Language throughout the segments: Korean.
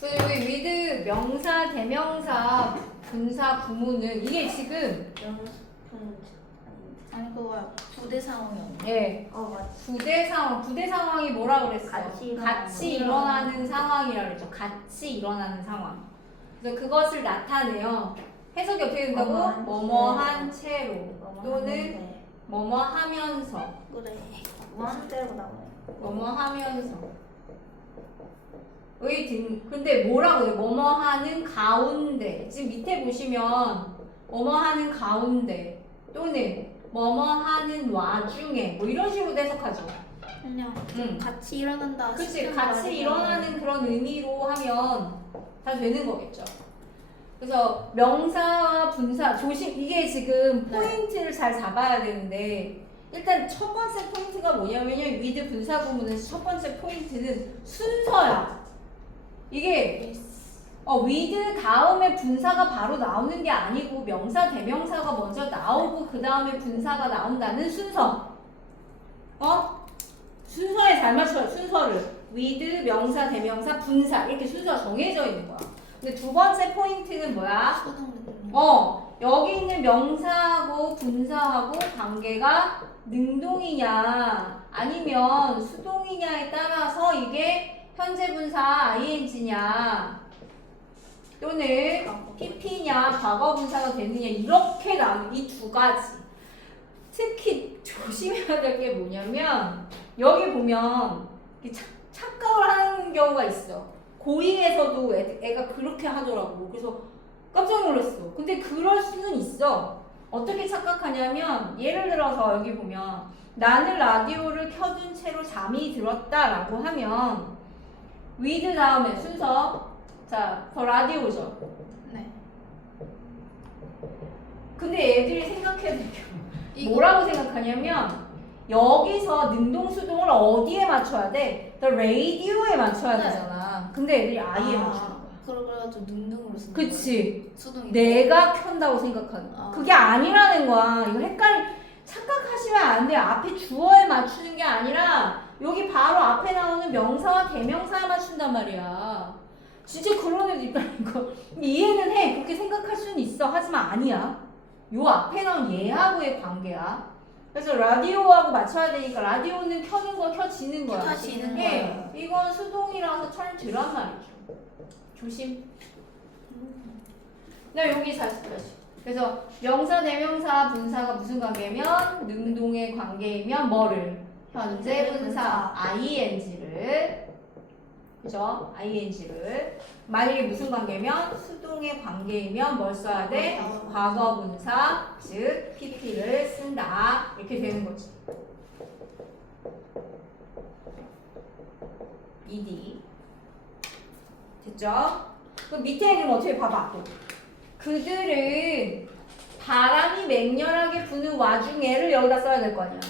그리고 여기 with 명사, 대명사, 분사, 구문은 이게 지금 아니 그거야. 부대 상황이었네. 예 맞지. 부대 상황이 뭐라 그랬어? 같이 일어나는 상황이라 그랬죠. 같이 일어나는 상황. 그래서 그것을 나타내요. 해석이 어떻게 된다고? 뭐뭐한 채로 또는 뭐뭐 하면서. 그래. 뭐하는 때로 나오네. 뭐뭐 하면서. 근데 뭐라고 해요? 뭐뭐 하는 가운데. 지금 밑에 보시면 뭐뭐 하는 가운데 또는 뭐뭐 하는 와중에 뭐 이런 식으로 해석하죠. 그냥 응. 같이 일어난다. 그치, 같이 일어나는 그런 의미로 하면 다 되는 거겠죠. 그래서 명사와 분사, 조심, 이게 지금 포인트를 잘 잡아야 되는데, 일단 첫 번째 포인트가 뭐냐면요. with 분사 구문에서 첫 번째 포인트는 순서야. 이게, with 다음에 분사가 바로 나오는 게 아니고, 명사, 대명사가 먼저 나오고, 그 다음에 분사가 나온다는 순서. 순서에 잘 맞춰요, 순서를. with, 명사, 대명사, 분사. 이렇게 순서가 정해져 있는 거야. 근데 두 번째 포인트는 뭐야? 여기 있는 명사하고 분사하고 관계가 능동이냐 아니면 수동이냐에 따라서 이게 현재 분사 ing냐 또는 pp냐 과거 분사가 되느냐 이렇게 나오는 이 두 가지. 특히 조심해야 될 게 뭐냐면 여기 보면 착각을 하는 경우가 있어. 고2에서도 애가 그렇게 하더라고. 그래서 깜짝 놀랐어. 근데 그럴 수는 있어. 어떻게 착각하냐면 예를 들어서 여기 보면 나는 라디오를 켜둔 채로 잠이 들었다라고 하면 with 다음에 순서 자, 더 라디오죠. 네. 근데 애들이 생각해야 될 게 뭐라고 생각하냐면 여기서 능동 수동을 어디에 맞춰야 돼? The radio에 맞춰야 되잖아. 근데 애들이 I에 맞추는 거야. 그래가지고 능동으로 쓰는 그치. 수동이. 내가 켠다고 생각하는 거야. 그게 아니라는 거야. 이거 착각하시면 안 돼요. 앞에 주어에 맞추는 게 아니라 여기 바로 앞에 나오는 명사와 대명사에 맞춘단 말이야. 진짜 그런 애들 있다니까. 이해는 해. 그렇게 생각할 수는 있어. 하지만 아니야. 요 앞에 나온 얘하고의 관계야. 그래서 라디오하고 맞춰야 되니까 라디오는 켜는 거 켜지는 거야. 켜지는 거야. 이건 수동이라서 잘 되란 말이죠. 조심. 나 여기 다시. 그래서 명사, 대명사, 분사가 무슨 관계면 능동의 관계이면 뭐를? 현재 분사 ing를 그죠? ing를 만약에 무슨 관계면 수동의 관계이면 뭘 써야 돼? 과거 분사 즉 pp를 쓴다 이렇게 되는 거지. ed 됐죠? 그럼 밑에 있는 어떻게 봐봐 또. 그들은 바람이 맹렬하게 부는 와중에를 여기다 써야 될 거 아니야.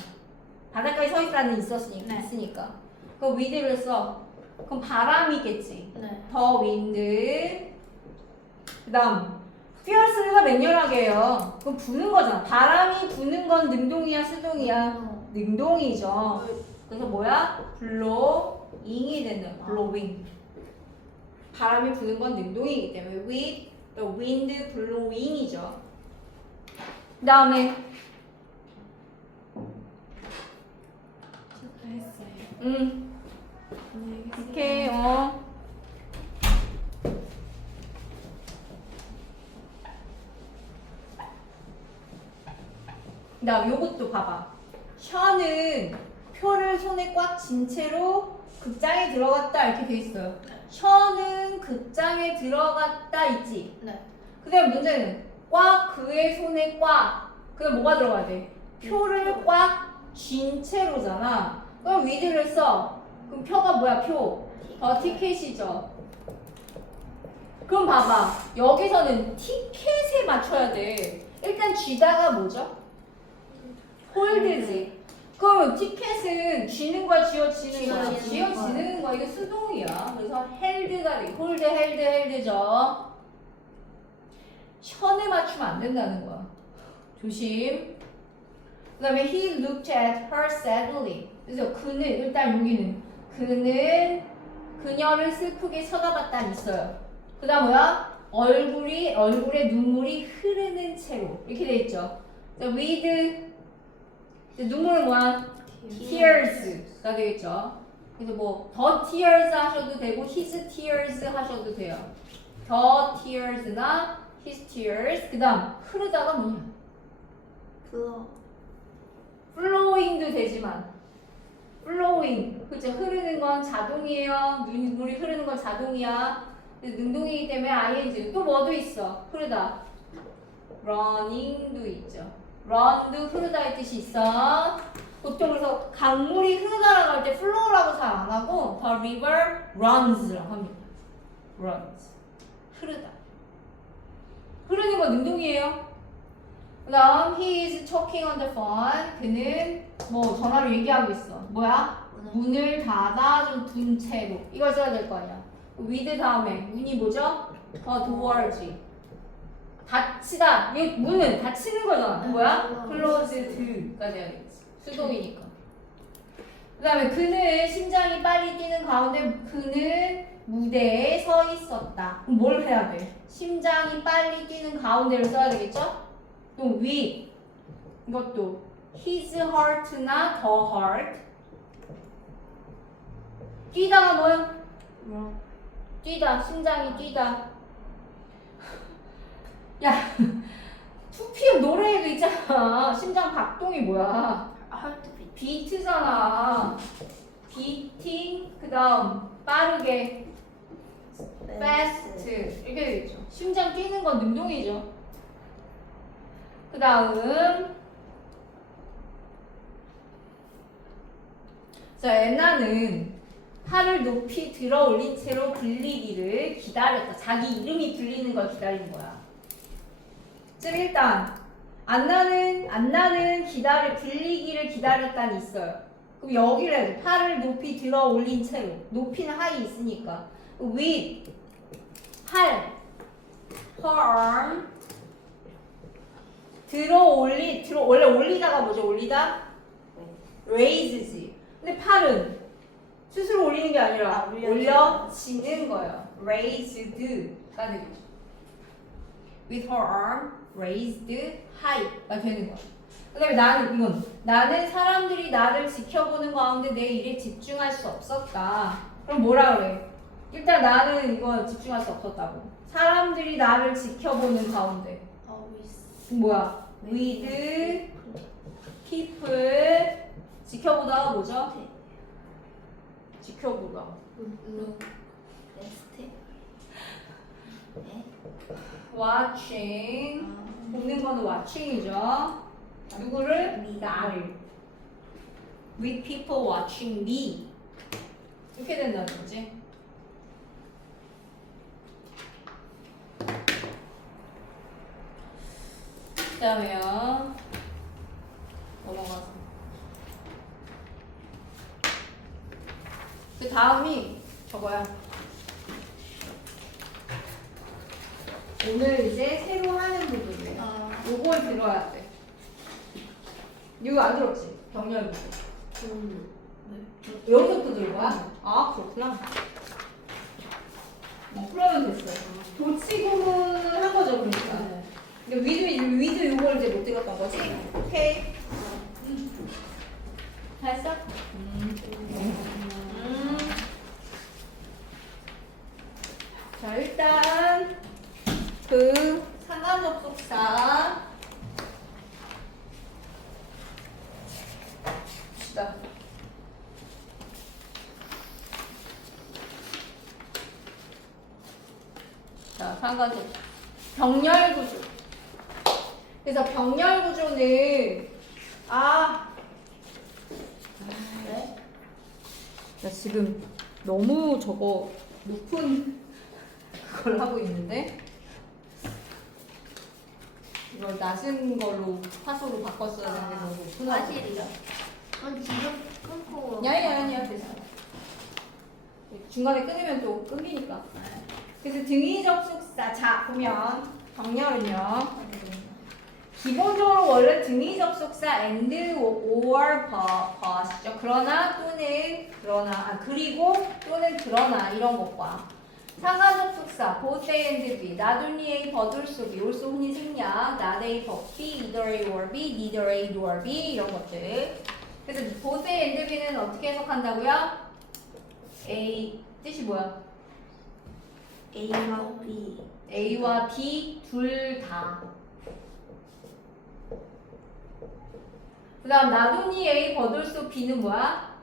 바닷가에 서 있다는 있으니까. 그럼 with를 써. 그럼 바람이겠지. 네. 더 윈드. 그 다음 fierce가 맹렬하게 해요. 그럼 부는 거잖아. 바람이 부는 건 능동이야 수동이야? 능동이죠. 그래서 뭐야? blowing이 된다. blowing. 바람이 부는 건 능동이기 때문에 with the wind blowing이죠. 그 다음에 했어요. 오케이 그 다음 요것도 봐봐. 혀는 표를 손에 꽉 쥔 채로 극장에 들어갔다 이렇게 돼 있어요. 혀는 극장에 들어갔다 있지? 네. 그 다음 문제는 꽉 그의 손에 꽉 그다음 뭐가 들어가야 돼? 표를 꽉 쥔 채로잖아. 그럼 with를 써. 그럼 표가 뭐야 표? 티켓이죠. 그럼 봐봐. 여기서는 티켓에 맞춰야 돼. 일단 쥐다가 뭐죠? 홀드지. 그럼 티켓은 쥐는 거야 쥐어지는 거야? 쥐어지는 거야. 이게 수동이야. 그래서 헬드가 돼. 홀드 헬드죠. 션에 맞추면 안 된다는 거야. 조심. 그 다음에 he looked at her sadly. 그래서 그는 일단 여기는 그는 그녀를 슬프게 쳐다봤다 있어요. 그 다음 뭐야? 얼굴에 눈물이 흐르는 채로 이렇게 돼 있죠. 자, with 눈물은 뭐야? tears가 되겠죠. 그래서 뭐 the tears 하셔도 되고 his tears 하셔도 돼요. the tears나 his tears. 그 다음 흐르다가 뭐냐? 플로. flowing도 되지만 flowing 그죠? 흐르는 건 자동이에요. 눈물이 흐르는 건 자동이야. 능동이기 때문에 ing. 또 뭐도 있어? 흐르다. running도 있죠. run도 흐르다의 뜻이 있어. 보통 그래서 강물이 흐르다라고 할 때 flow라고 잘 안 하고 the river runs라고 합니다. runs. 흐르다. 흐르는 건 능동이에요. 그 다음 he is talking on the phone. 그는 뭐 전화로 얘기하고 있어. 뭐야? 문을 닫아둔 채로. 이걸 써야 될 거 아니야. with 다음에 문이 뭐죠? doors. 닫히다. 이 문은 닫히는 거잖아. 뭐야? closed가 돼야겠지. 수동이니까. 그 다음에 그는 심장이 빨리 뛰는 가운데 그는 무대에 서 있었다. 그럼 뭘 해야 돼? 심장이 빨리 뛰는 가운데를 써야 되겠죠? 또 with 이것도 his heart나 the heart. 뛰다가 뭐야? 뛰다. 심장이 뛰다. 야 2PM 노래에도 있잖아. 심장 박동이 뭐야? 하트비트. 비트잖아. beating 그 다음 빠르게 fast 이렇게 되겠죠. 심장 뛰는 건 능동이죠. 그 다음 자 엔나는 팔을 높이 들어 올린 채로 불리기를 기다렸다. 자기 이름이 불리는 걸 기다린 거야. 즉 일단 안나는 불리기를 기다렸다는 있어요. 그럼 여기를 팔을 높이 들어 올린 채로 높이는 하이 있으니까 with 팔 her arm 원래 올리다가 뭐죠? 올리다 raise지. 근데 팔은 스스로 올리는 게 아니라 올려지는 거예요. raised가 되겠죠. with her arm raised high가 되는 거야. 그 다음에 나는 사람들이 나를 지켜보는 가운데 내 일에 집중할 수 없었다. 그럼 뭐라 그래? 일단 나는 이거 집중할 수 없었다고. 사람들이 나를 지켜보는 가운데 뭐야? with people 지켜보다가 뭐죠? 지켜보다. watching 보는 거는 watching이죠. 누구를? 나를. with people watching me 이렇게 된다는 거지. 그 다음에요 넘어가서 그 다음이 저거야. 오늘 이제 새로 하는 부분이에요. 요걸 들어야 돼. 이거 안 들었지? 병렬 부분. 여기서부터 들은 거야? 아 그렇구나. 그러면 됐어요. 도치구문 한 거죠 그러니까. 근데 위드 요걸 이제 못 들었던 거지? 오케이. 다 했어? 자 일단 그 상관 접속사 봅시다. 자 상관 접속 병렬 구조. 그래서 병렬 구조는 네? 나 지금 너무 저거 높은 그걸 하고 있는데 이걸 낮은 걸로 화소로 바꿨어야 되는데 너무 높은 사실이요. 그럼 지금 끊고. 아니야 됐어. 중간에 끊으면 또 끊기니까. 그래서 등위 접속사 자 보면 병렬은요 기본적으로 원래 등위 접속사 and or bus죠. 그러나 또는 그리고 또는 그러나 이런 것과 상관 접속사 both A and B, not only A but also B, also 흔히 생략 not A but B, either A or B, neither A nor B 이런 것들. 그래서 both A and B는 어떻게 해석한다고요? A 뜻이 뭐야? A와 B. A와 B 둘 다. 그 다음 나돈이 A 버들소 B는 뭐야?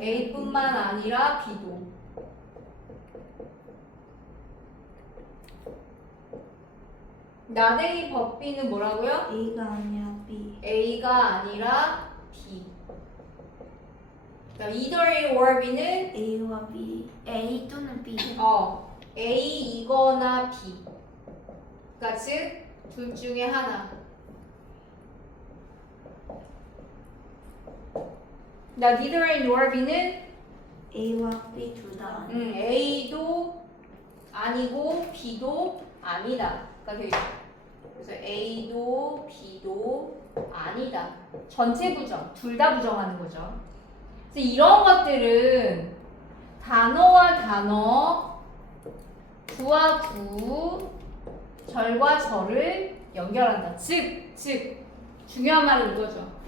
A뿐만 아니라 B도. not A but B는 뭐라고요? A가 아니라 B. A가 아니라 B. 그다음 either A or B는 A와 B. A 또는 B. A이거나 B. 그러니까 즉 둘 중에 하나. 나 neither A nor B는 A와 B 둘 다 아니야. A도 아니고 B도 아니다. 그러니까 그래서 A도 B도 아니다. 전체 부정, 둘 다 부정하는 거죠. 그래서 이런 것들은 단어와 단어, 구와 구, 절과 절을 연결한다. 즉 중요한 말은 이거죠.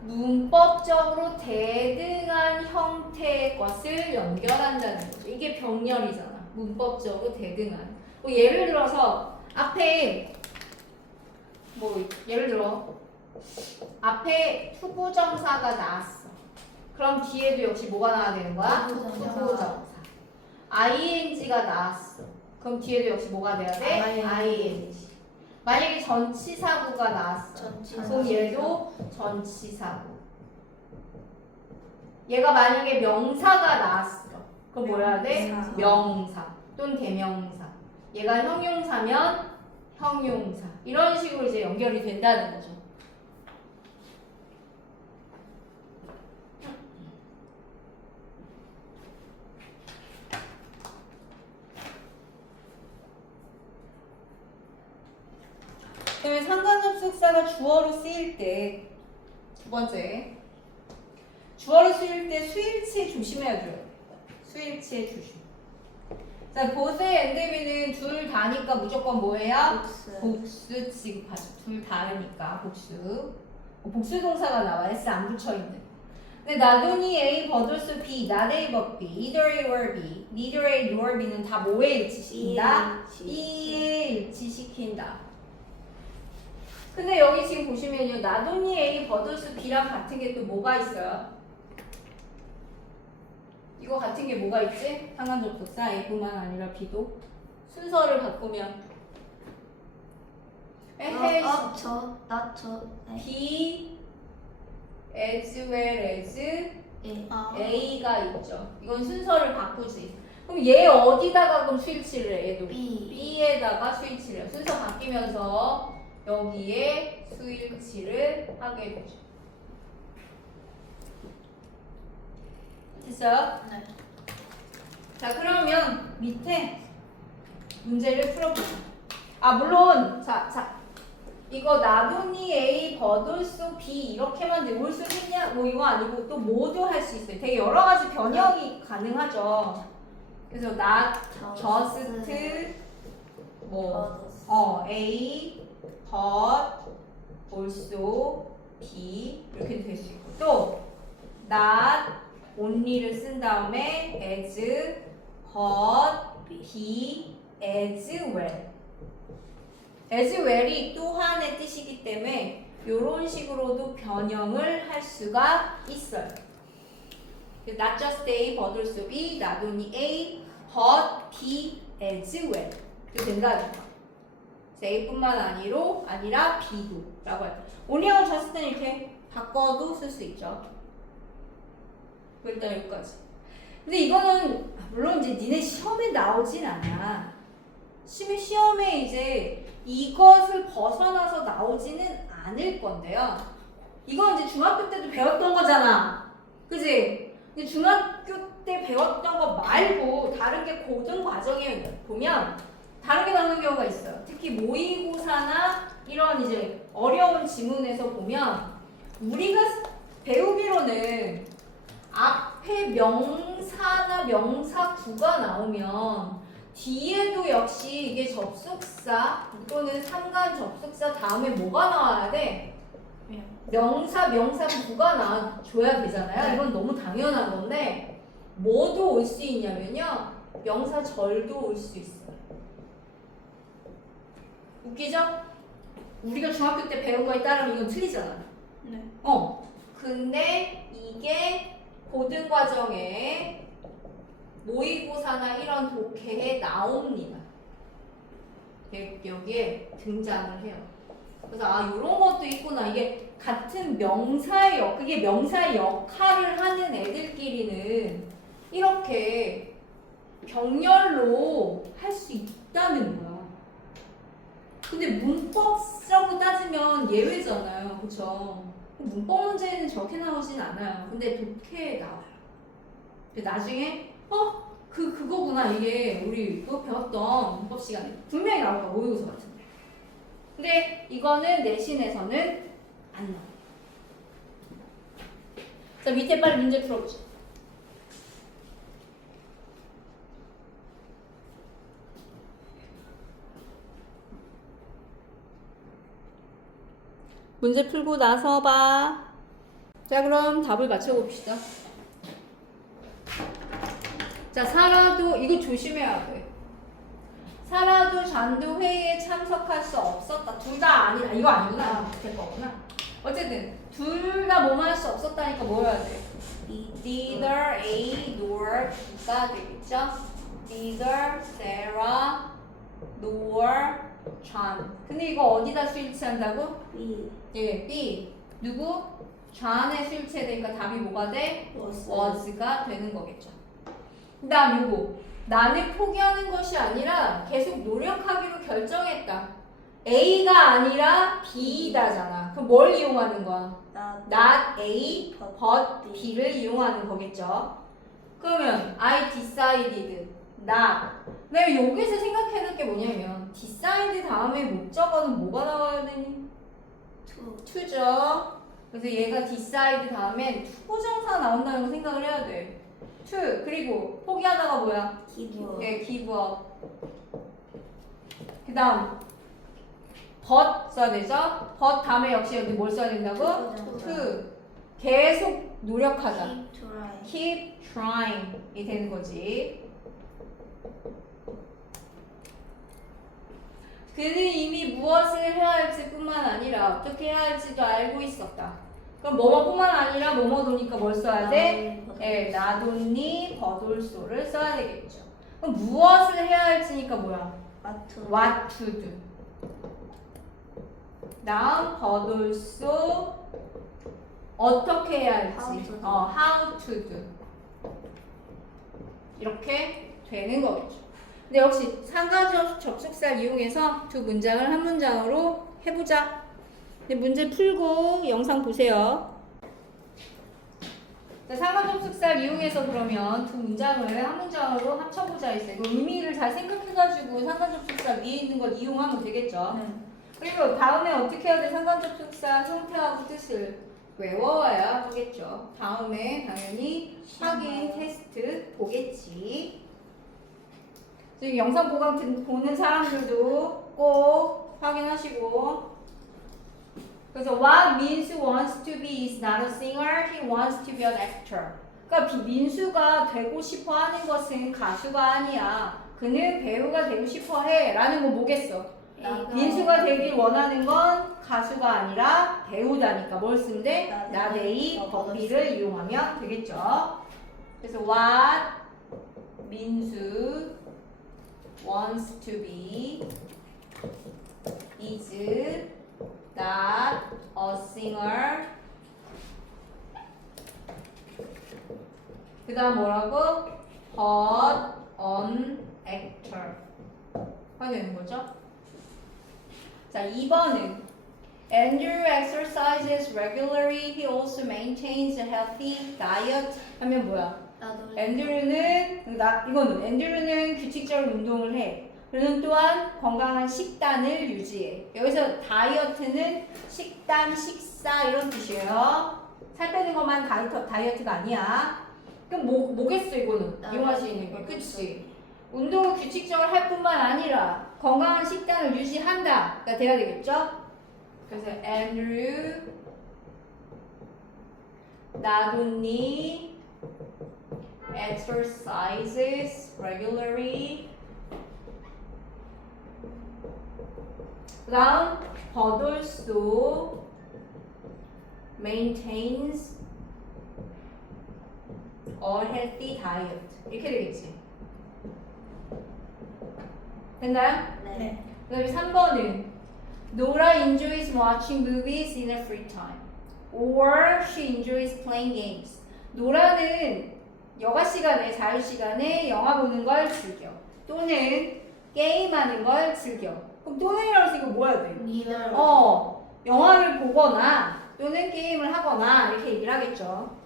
문법적으로 대등한 형태의 것을 연결한다는 거죠. 이게 병렬이잖아. 문법적으로 대등한. 뭐 예를 들어서 앞에 예를 들어 앞에 투부정사가 나왔어. 그럼 뒤에도 역시 뭐가 나와야 되는 거야? 투부정사. 투부정사. ing가 나왔어. 그럼 뒤에도 역시 뭐가 돼야 돼? ing. 만약에 전치사구가 나왔어. 전치사구. 그럼 얘도 전치사구. 얘가 만약에 명사가 나왔어. 그럼 뭐 해야 돼? 명사. 명사 또는 대명사. 얘가 형용사면 형용사. 이런 식으로 이제 연결이 된다는 거죠. 그다음에 상관접속사가 주어로 쓰일 때 두 번째 주어로 쓰일 때 수일치에 조심해야 돼요. 수일치에 조심. 자, 보세 엔데비는 둘 다니까 무조건 뭐예요? 복수. 복수 취급하죠. 둘 다르니까 복수. 복수 동사가 나와. S 안 붙여 있는. 근데 나도니 A 버들수 B, not A but B, either A or B, neither A nor B는 다 뭐에 일치시킨다? B에 일치시킨다. 근데 여기 지금 보시면요, 나도니 A 버들수 B랑 같은 게 또 뭐가 있어요? 이거 같은 게 뭐가 있지? 상관접속사 A뿐만 아니라 B도 순서를 바꾸면 B as well as A가 있죠. 이건 순서를 바꾸지. 그럼 얘 어디다가 그럼 스위치를 해? 얘도 B에다가 스위치를 해요. 순서 바뀌면서 여기에 스위치를 하게 되죠. 됐어요? 네. 자, 그러면 밑에 문제를 풀어보자. 아, 물론 자 이거 나도니 A 버들소 B 이렇게만 외울 수 있냐? 뭐 이거 아니고 또 모두 할 수 있어요. 되게 여러 가지 변형이 가능하죠. 그래서 not just A but also B 이렇게 될 수 있고 또 not only를 쓴 다음에 as but B as well. as well이 또한의 뜻이기 때문에 이런 식으로도 변형을 할 수가 있어요. Not just A, but also B, not only A, but B as well. 이렇게 된다는 거. A뿐만 아니라 B도 라고 해요. only하고 just는 이렇게 바꿔도 쓸 수 있죠. 일단 여기까지. 근데 이거는 물론 이제 니네 시험에 나오진 않아. 시험에 이제 이것을 벗어나서 나오지는 않을 건데요. 이건 이제 중학교 때도 배웠던 거잖아. 그지? 근데 중학교 때 배웠던 거 말고 다른 게 고등 과정에 보면 다르게 나오는 경우가 있어요. 특히 모의고사나 이런 이제 어려운 지문에서 보면 우리가 배우기로는 앞에 명사나 명사구가 나오면 뒤에도 역시 이게 접속사 또는 상관 접속사 다음에 뭐가 나와야 돼? 명사, 명사구가 나와줘야 되잖아요. 네. 이건 너무 당연한 건데 뭐도 올 수 있냐면요. 명사절도 올 수 있어요. 웃기죠? 우리가 중학교 때 배운 거에 따르면 이건 틀리잖아. 네. 근데 이게 고등과정에 모의고사나 이런 독해에 나옵니다. 여기에 등장을 해요. 그래서 이런 것도 있구나. 이게 같은 명사의 그게 명사의 역할을 하는 애들끼리는 이렇게 병렬로 할 수 있다는 거야. 근데 문법적으로 따지면 예외잖아요. 그쵸? 문법 문제는 저렇게 나오진 않아요. 근데 독해에 나와요. 근데 나중에 그거구나. 이게 우리 그거 배웠던 문법 시간에 분명히 나올 거야. 모의고사 같은데. 근데 이거는 내신에서는 안 나와요. 자, 밑에 빨리 문제 풀어보자. 문제 풀고 나서 봐. 자, 그럼 답을 맞춰봅시다. 자, 사라도 이거 조심해야 돼. 사라도 잔도 회의에 참석할 수 없었다. 둘 다 아니다. 이거 아니구나. 될 거구나. 어쨌든 둘 다 뭐만 할 수 없었다니까 뭐 해야 돼? Neither A nor B가 되겠죠? Neither Sarah nor John. 근데 이거 어디다 수일치한다고? B. 예, B. 누구? John에 수일치되니까 답이 뭐가 돼? was가 되는 거겠죠. 그 다음 요거. 나는 포기하는 것이 아니라 계속 노력하기로 결정했다. A가 아니라 B다잖아. 그럼 뭘 이용하는 거야? Not A, but B를 이용하는 거겠죠. 그러면 I decided not. 내가 여기서 생각해야 될 게 뭐냐면 decide 다음에 목적어는 뭐가 나와야 되니? to죠. 그래서 얘가 decide 다음엔 투부정사 나온다는 거 생각을 해야 돼. to. 그리고 포기하다가 뭐야? give up. 예, give up. 그 다음 but 써야 되죠? but 다음에 역시 여기 뭘 써야 된다고? to. 계속 노력하자. Keep trying. keep trying 이 되는 거지. 그는 이미 무엇을 해야 할지 뿐만 아니라 어떻게 해야 할지도 알고 있었다. 그럼 뭐뭐뿐만 아니라 뭐뭐도니까 뭘 써야 돼? 예, 나돈니 버돌소를 써야 되겠죠. 그럼 무엇을 해야 할지니까 뭐야? What to do. 다음 버돌소 어떻게 해야 할지. How to do. 이렇게 되는 거겠죠. 근데 역시 상관적 접속사를 이용해서 두 문장을 한 문장으로 해보자. 근데 문제 풀고 영상 보세요. 자, 상관 접속사를 이용해서 그러면 두 문장을 한 문장으로 합쳐보자 했어요. 그 의미를 잘 생각해가지고 상관 접속사 위에 있는 걸 이용하면 되겠죠. 그리고 다음에 어떻게 해야 돼? 상관 접속사 형태하고 뜻을 외워야 하겠죠. 다음에 당연히 확인 테스트 보겠지. 지금 영상 보는 사람들도 꼭 확인하시고. 그래서 what 민수 wants to be is not a singer, he wants to be an actor. 그러니까 민수가 되고 싶어 하는 것은 가수가 아니야. 그는 배우가 되고 싶어 해. 라는 건 뭐겠어? 민수가 되길 원하는 건 가수가 아니라 배우다니까 뭘 쓰면 돼? not A, but B를 이용하면 되겠죠. 그래서 what 민수 wants to be is not a singer. 그 다음 뭐라고? But an actor. 하게 되는 거죠. 자, 2번은 Andrew exercises regularly. He also maintains a healthy diet. 하면 뭐야? 앤드류는 규칙적으로 운동을 해. 그는 또한 건강한 식단을 유지해. 여기서 다이어트는 식단, 식사 이런 뜻이에요. 살 빼는 것만 다이어트가 아니야. 그럼 뭐겠어 이거는 이용할 수 있는 게. 그치? 운동을 규칙적으로 할 뿐만 아니라 건강한 식단을 유지한다. 가 돼야 되겠죠? 그래서 Andrew not only exercises regularly 그다음 but also maintains a healthy diet 이렇게 되겠지. 됐나요? 네. 그 다음에 3번은 Nora enjoys watching movies in her free time or she enjoys playing games. 노라는 여가 시간에, 자유 시간에 영화 보는 걸 즐겨. 또는 게임하는 걸 즐겨. 그럼 또는이라고 해서 이거 뭐 해야 돼? Neither. 영화를 보거나 또는 게임을 하거나 이렇게 얘기를 하겠죠.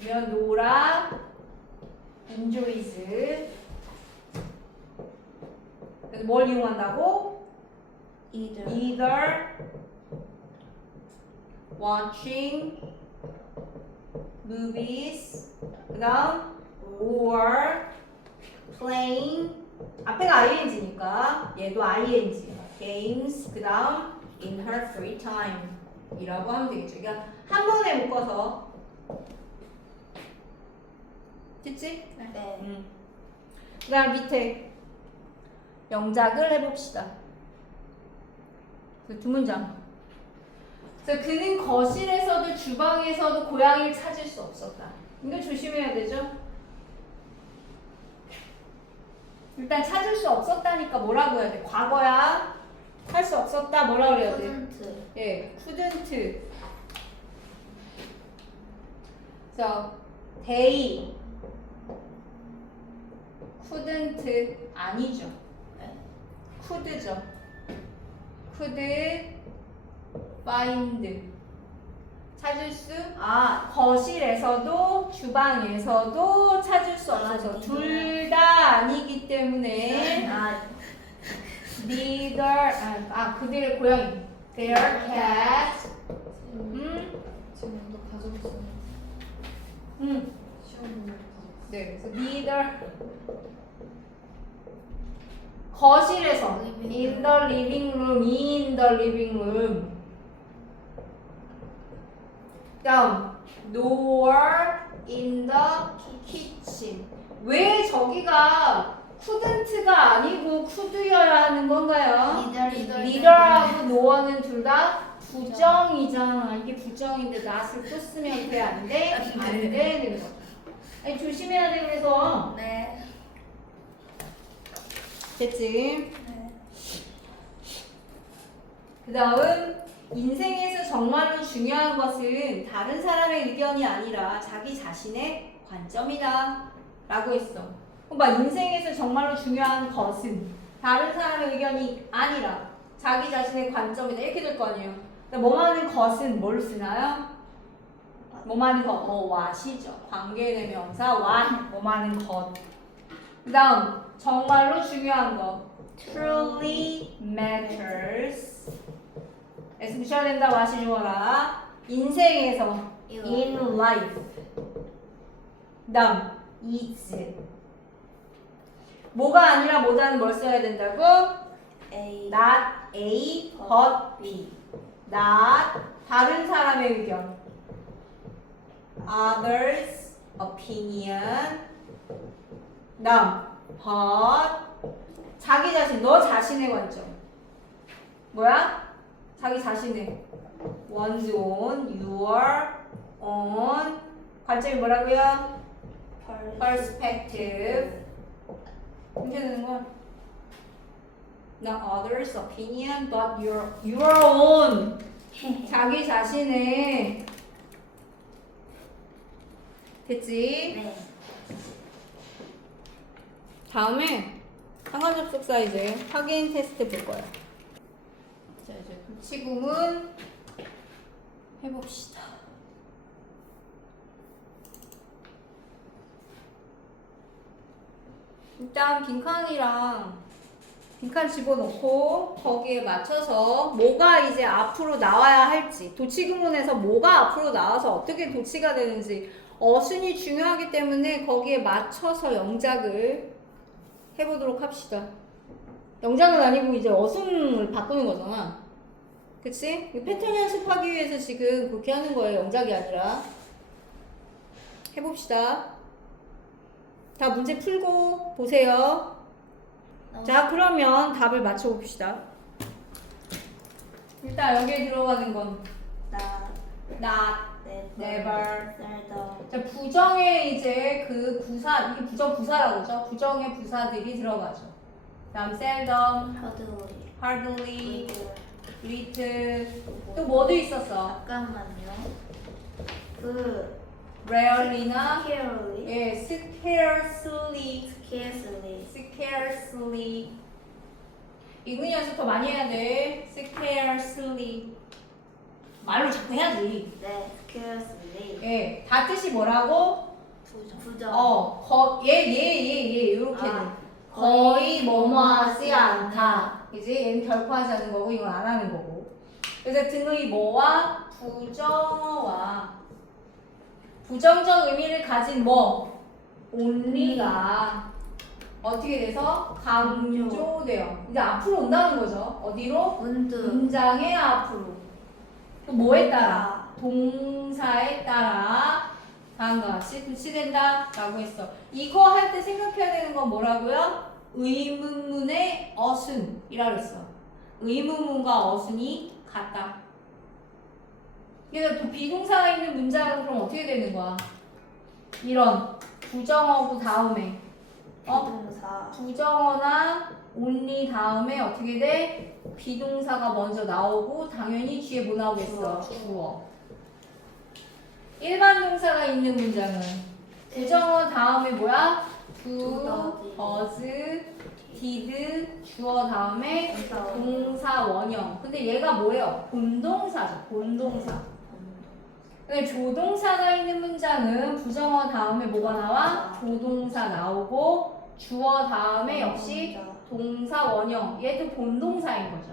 그러면 노라 enjoys 그래서 뭘 이용한다고? Either. Either watching movies 그 다음 or playing 앞에가 ing니까 얘도 ing games 그 다음 in her free time 이라고 하면 되겠죠. 그러니까 한 번에 묶어서 됐지? 네. 그 다음 밑에 영작을 해봅시다. 그 두 문장. 그래서 그는 거실에서도 주방에서도 고양이를 찾을 수 없었다. 이거 조심해야 되죠? 일단 찾을 수 없었다니까 뭐라고 해야 돼? 과거야. 할 수 없었다 뭐라 그래야 돼? Couldn't. 예, couldn't. 그래서 they couldn't 아니죠. could죠. could find 찾을 수 거실에서도 주방에서도 찾을 수 없어서 둘 다 아니기 때문에 neither 그들의 고양이 their cat 지금 너 가져갔어요. 시험 보면 가져갔어요. 네 그래서 neither 거실에서 in the living room 다음 nor in the kitchen 왜 저기가 couldn't가 아니고 could여야 하는 건가요? neither하고 nor는 둘 다 부정이잖아. 이게 부정인데 not을 또 쓰면 돼? 안 돼? 안 되는 거. 아니 조심해야 돼 그래서. 네. 됐지? 네. 그 다음 인생에서 정말로 중요한 것은 다른 사람의 의견이 아니라 자기 자신의 관점이다 라고 했어. 봐, 인생에서 정말로 중요한 것은 다른 사람의 의견이 아니라 자기 자신의 관점이다 이렇게 될 거 아니에요. 뭐하는 것은 뭘 쓰나요? 뭐하는 것, what이죠. 관계대명사 what, 뭐하는 것. 그 다음 정말로 중요한 것 truly matters S 붙여야 된다. what이 주어라. 인생에서 in life 그 다음 is 뭐가 아니라 뭐다는 뭘 써야 된다고? A. not A but B not 다른 사람의 의견 others opinion 다음 but 자기 자신 너 자신의 관점 뭐야? 자기 자신의 one's own your own 관점이 뭐라고요? perspective 이렇게 되는 거야. Not others' opinion, but your own. 자기 자신의 됐지? 네. 다음에 상관 접속사 이제 확인 테스트 볼 거야. 자 이제 불치구문 해봅시다. 일단 빈칸이랑 빈칸 집어넣고 거기에 맞춰서 뭐가 이제 앞으로 나와야 할지 도치구문에서 뭐가 앞으로 나와서 어떻게 도치가 되는지 어순이 중요하기 때문에 거기에 맞춰서 영작을 해보도록 합시다. 영작은 아니고 이제 어순을 바꾸는 거잖아. 그치? 패턴 연습하기 위해서 지금 그렇게 하는 거예요. 영작이 아니라. 해봅시다. 다 문제 풀고 보세요. 자, 그러면 답을 맞춰봅시다. 일단 여기에 들어가는 건 not, never. 자, 부정에 이제 그 부사, 이게 부정 부사라고 그러죠? 부정의 부사들이 들어가죠. 다음 seldom, hardly, little. 또 뭐도 있었어? 잠깐만요. 그 rarely나 scarcely, 예, scarcely, scarcely, scarcely. 이근 연습 더 많이 해야 돼. scarcely. 말로 자꾸 해야지. 네, scarcely. 예, 다 뜻이 뭐라고? 부정. 얘, 요렇게 돼. 거의 뭐뭐하지 않다. 그지? 얘는 결코 하지 않는 거고, 이건 안 하는 거고. 그래서 등의 뭐와 부정어와 부정적 의미를 가진 뭐? only가 어떻게 돼서 강조돼요. 이제 앞으로 온다는 거죠. 어디로? 문장의 앞으로. 또 뭐에 따라? 동사에 따라 다음과 같이 도치된다 라고 했어. 이거 할 때 생각해야 되는 건 뭐라고요? 의문문의 어순이라 그랬어. 의문문과 어순이 같다. 그래서 또 비동사가 있는 문장은 그럼 어떻게 되는 거야? 이런 부정어구 다음에 비동사. 부정어나 only 다음에 어떻게 돼? 비동사가 먼저 나오고 당연히 뒤에 뭐 나오겠어? 주어. 일반 동사가 있는 문장은 부정어 다음에 뭐야? do, does, did, 주어 다음에 동사 원형. 근데 얘가 뭐예요? 본동사죠. 본동사. 근데 조동사가 있는 문장은 부정어 다음에 뭐가 나와? 조동사 나오고 주어 다음에 역시 동사 원형. 얘도 본동사인 거죠.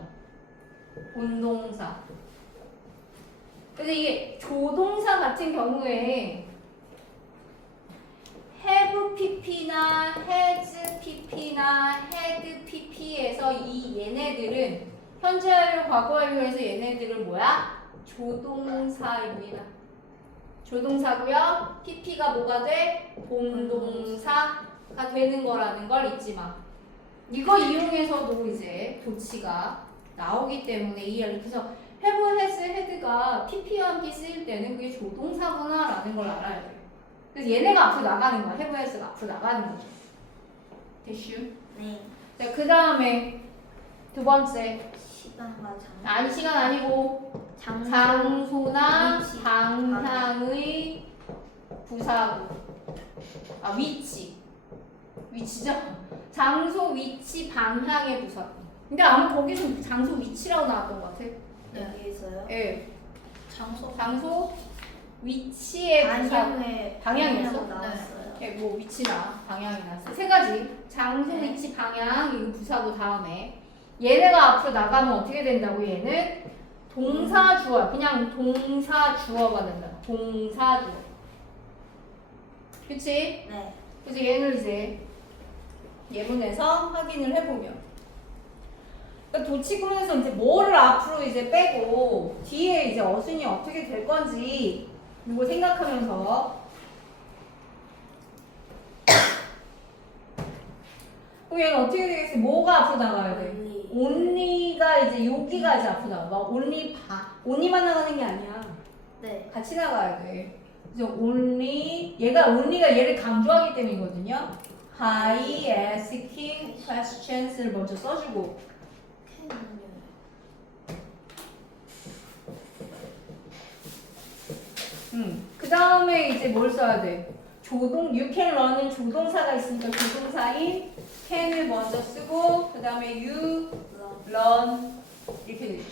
본동사. 그래서 이게 조동사 같은 경우에 have pp나 has pp나 had pp에서 이 얘네들은 현재 완료, 과거 완료에서 얘네들은 뭐야? 조동사입니다. 조동사고요. pp가 뭐가 돼? 본동사가 되는 거라는 걸 잊지 마. 이거 이용해서도 이제 도치가 나오기 때문에 그래서 have, has, had가 pp와 함께 쓰일 때는 그게 조동사구나 라는 걸 알아야 돼. 그래서 얘네가 앞으로 나가는 거야. have, has가 앞으로 나가는 거죠. 됐슈? 네. 자, 그 다음에 두 번째. 시간과 장소. 아니, 시간 아니고 장소나 위치, 방향의 부사구. 아, 위치죠? 장소, 위치, 방향의 부사구. 근데 아마 거기서 장소, 위치라고 나왔던 것 같아. 여기에서요? 예. 장소 위치의 부사구. 방향이었어? 나왔어요. 예, 뭐 위치나 방향이나 세 가지. 장소, 네. 위치, 방향 이거 부사구 다음에 얘네가 앞으로 나가면 어떻게 된다고? 얘는 동사 주어. 그냥 동사 주어가 된다. 동사 주어. 그치? 네. 그래서 얘는 이제 예문에서 확인을 해보면 그러니까 도치구문에서 이제 뭐를 앞으로 이제 빼고 뒤에 이제 어순이 어떻게 될 건지 이거 생각하면서 그럼 얘는 어떻게 되겠어? 뭐가 앞으로 나가야 돼? only가 이제 여기가 이제 앞으로 나가. only만 나가는 게 아니야. 네. 같이 나가야 돼. 그래서 only가 얘를 강조하기 때문이거든요. High asking questions를 먼저 써주고. 그 다음에 이제 뭘 써야 돼? you can learn은 조동사가 있으니까 조동사인 can을 먼저 쓰고 그 다음에 you learn 이렇게 되죠.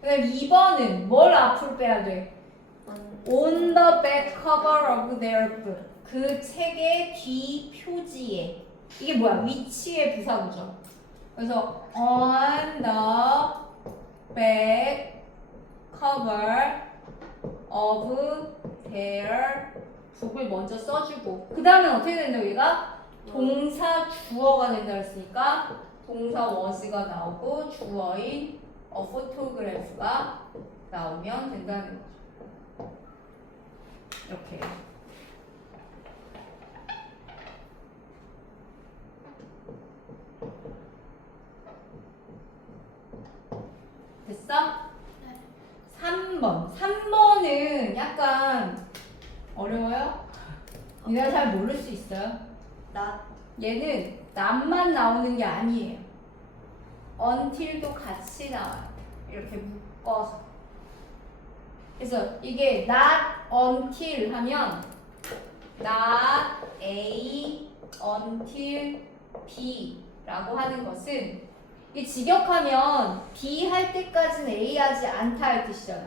그 다음에 2번은 뭘 앞으로 빼야 돼? On the back cover of their book. 그 책의 뒤 표지에 이게 뭐야? 위치의 부사구죠. 그래서 on the back cover of their book을 먼저 써주고 그 다음에 어떻게 된다 우리가? 동사 주어가 된다 했으니까 동사 was가 나오고 주어인 a photograph가 나오면 된다는 거죠. 이렇게. 됐어? 네. 3번. 3번은 약간 어려워요? 니가 잘 모를 수 있어요. 나 얘는 nat만 나오는 게 아니에요. until도 같이 나와요. 이렇게 묶어서. 그래서 이게 not until 하면 not A until B 라고 하는 것은 이 직역하면 B 할 때까지는 A 하지 않다 할 뜻이잖아.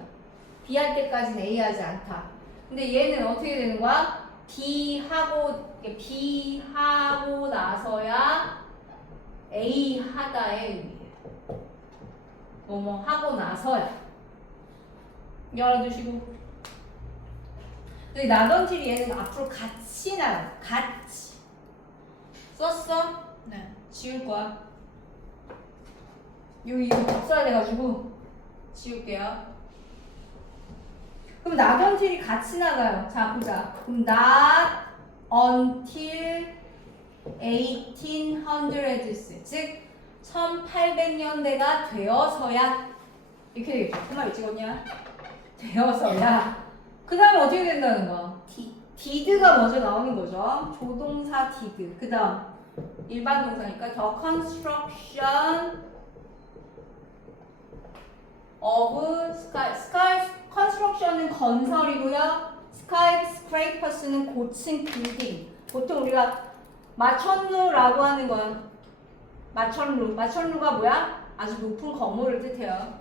B 할 때까지는 A 하지 않다. 근데 얘는 어떻게 되는 거야? B 하고 나서야 A 하다의 의미예요. 뭐뭐 하고 나서야. 이거 알아두시고. 근데 나던틸이 얘는 앞으로 같이 나가. 같이. 썼어? 네. 지울 거야. 이거 접수해야 돼가지고 지울게요. 그럼 not until이 같이 나가요. 자 보자. 그럼 not until 1800s 즉 1800년대가 되어서야 이렇게 되겠죠. 그 말 찍었냐? 되어서야. 그 다음에 어떻게 된다는 거야? did가 먼저 나오는 거죠. 조동사 did. 그 다음 일반 동사니까 the construction of sky construction은 건설이고요. skyscrapers는 고층 빌딩. 보통 우리가 마천루라고 하는 거야. 마천루가 뭐야? 아주 높은 건물을 뜻해요.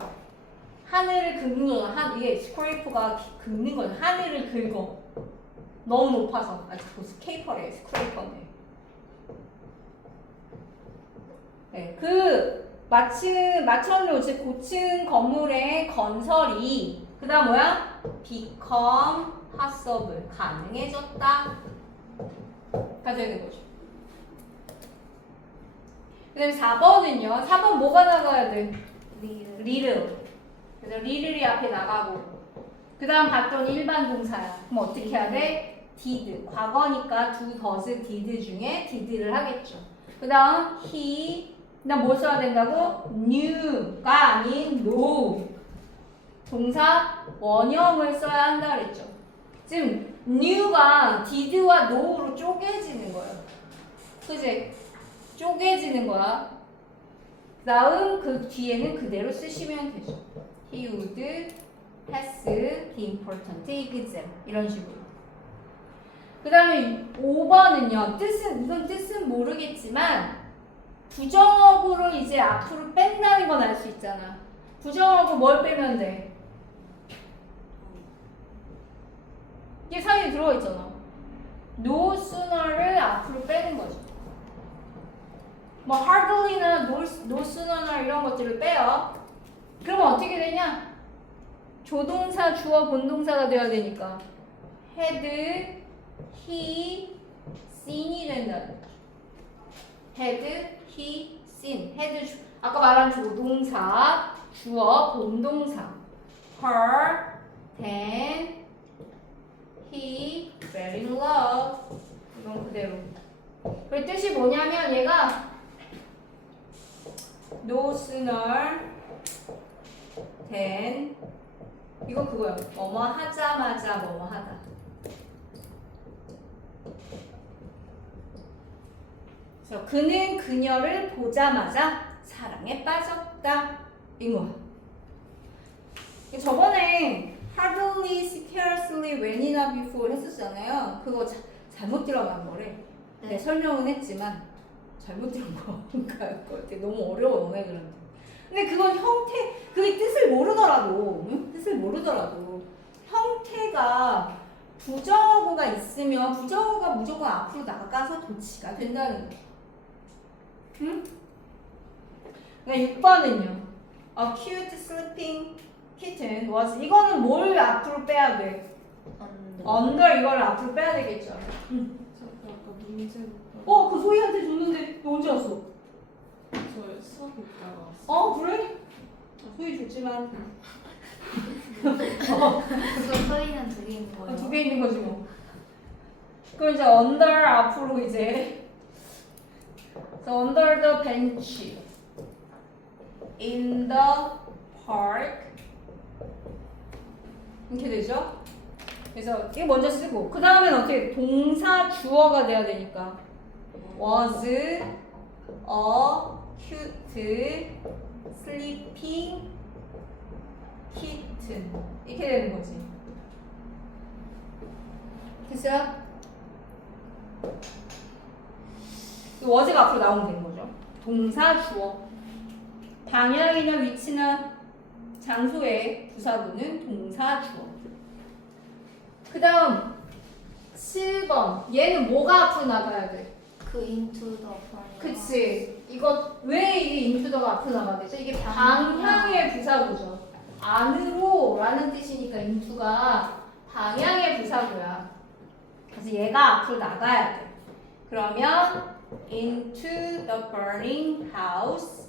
하늘을 긁는 거야. 이게 스크레이퍼가 긁는 거야. 하늘을 긁어. 너무 높아서. 그 스케이퍼래. 스크레이퍼네. 네, 마천루 즉 고층 건물의 건설이 그 다음 뭐야? become possible 가능해졌다 가 되는 거죠. 그 다음에 4번은요. 4번 뭐가 나가야 돼? 리르. 그래서 리르리 앞에 나가고 그 다음 봤더니 일반 동사야. 그럼 어떻게 해야 돼? did. 과거니까 do, does, did 중에 did를 하겠죠. 그 다음 he 그다음 뭘 써야 된다고? knew가 아닌 know. 동사 원형을 써야 한다 그랬죠. 지금 knew가 did와 know로 쪼개지는 거예요. 그지? 쪼개지는 거야. 다음 그 뒤에는 그대로 쓰시면 되죠. He would pass the important exam 이런 식으로. 그 다음에 5번은요. 이건 뜻은 모르겠지만 부정어구로 이제 앞으로 뺀다는 건 알 수 있잖아. 부정어구 뭘 빼면 돼? 이게 사이에 들어가 있잖아. no sooner를 앞으로 빼는 거죠. 뭐 hardly나 no sooner나 이런 것들을 빼요. 그러면 어떻게 되냐? 조동사, 주어, 본동사가 돼야 되니까 had, he, seen이 된다는 거죠. had, he, seen. had 아까 말한 조동사, 주어, 본동사. her, then, he, fell in love. 이건 그대로. 그 뜻이 뭐냐면 얘가 no sooner than 이거 그거야. 뭐뭐 하자마자 뭐뭐 하다. 그래서 그는 그녀를 보자마자 사랑에 빠졌다. 이거. 저번에 hardly, scarcely, when이나 before 했었잖아요. 그거 잘못 들어간 거래. 네, 설명은 했지만 잘못 들은 거니까 너무 어려워 너네들은. 근데 그건 그게 뜻을 모르더라도, 응? 뜻을 모르더라도 형태가 부정어구가 있으면 부정어구가 무조건 앞으로 나가서 도치가 된다는 거예요. 응? 그러니까 6번은요. A cute sleeping kitten was 이거는 뭘 앞으로 빼야 돼? under 이걸 앞으로 빼야 되겠죠. 저 아까 문제 그 소희한테 줬는데 너 언제 왔어? 저 수업 있다가 왔어. 그래? 소희 줬지만 그거 소리는 두 개 있는 거예요. 2개 있는 거지 뭐. 그럼 이제 under 앞으로 이제 so under the bench in the park 이렇게 되죠? 그래서 이거 먼저 쓰고 그 다음엔 어떻게 동사 주어가 돼야 되니까 was a cute sleeping kitten 이렇게 되는 거지. 됐어요? 이 was가 앞으로 나오면 되는 거죠. 동사 주어 방향이나 위치나 장소의 부사구는 동사 주어. 그 다음 7번 얘는 뭐가 앞으로 나가야 돼? 그 into the point. 그치. 이거 왜 이게 인투더가 앞으로 나가야 되죠? 이게 방향의 부사구죠. 안으로 라는 뜻이니까 인투가 방향의 부사구야. 그래서 얘가 앞으로 나가야 돼. 그러면 into the burning house.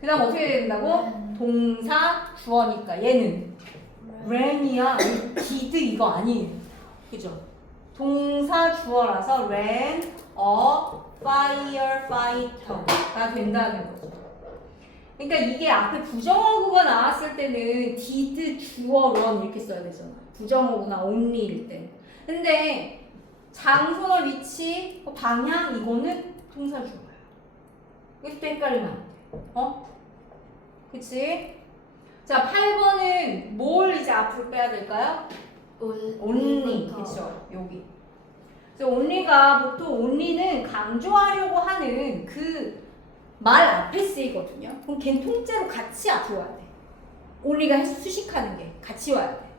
그 다음 어떻게 된다고? 동사 주어니까 얘는 ran이야. did 이거 아니에요. 그죠? 동사 주어라서 ran a firefighter가 된다는 거죠. 그러니까 이게 앞에 부정어구가 나왔을 때는 did 주어 run 이렇게 써야 되잖아. 부정어구나 only일 때. 근데 장소나 위치, 방향 이거는 동사 주어야. 이때 헷갈리면 안 돼. 그치? 자, 8번은 뭘 이제 앞으로 빼야 될까요? only. 그쵸? 여기. 그래서 only가 보통 only는 강조하려고 하는 그 말 앞에 쓰이거든요. 그럼 걔는 통째로 같이 앞으로 와야 돼. only가 수식하는 게 같이 와야 돼.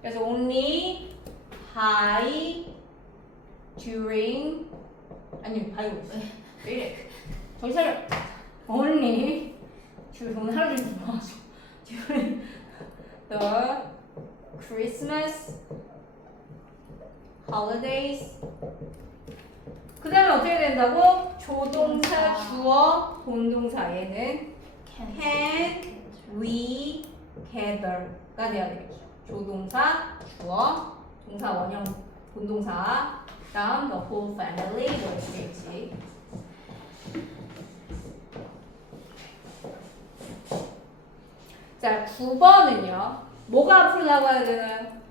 그래서 only high during 아니 high 왜 이래? 정신 차려. only 오늘 하루 종일 들어가지고 during the Christmas holidays. 그 다음에 어떻게 된다고? 조동사, 주어, 본동사 얘는 can, we, gather가 돼야 되겠죠. 조동사, 주어, 동사 원형, 본동사, 다음 the whole family 이렇게 되겠지. 자, 9번은요. 뭐가 앞으로 나가야 되나요?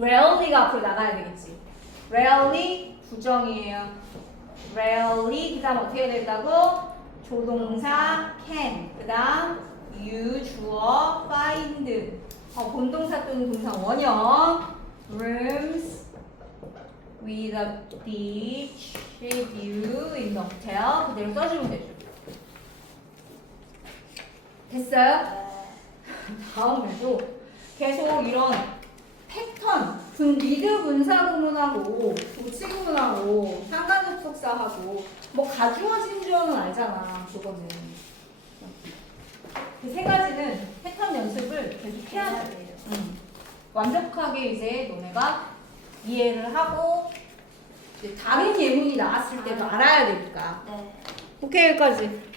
rarely가 앞으로 나가야 되겠지. rarely 부정이에요. rarely 그 다음 어떻게 된다고? 조동사 can 그 다음 you 주어 find 본동사 또는 동사 원형 rooms with a beach view in the hotel 그대로 써주면 되죠. 됐어요? 다음에도 계속 이런 패턴, 미드 분사 구문하고 도치 구문하고 상관접속사하고 뭐 가주어진 줄은 알잖아. 그거는 그 세 가지는 패턴 연습을 계속 해야 돼. 완벽하게 이제 너네가 이해를 하고 이제 다른 예문이 나왔을 때도 알아야 되니까. 네. 오케이 여기까지.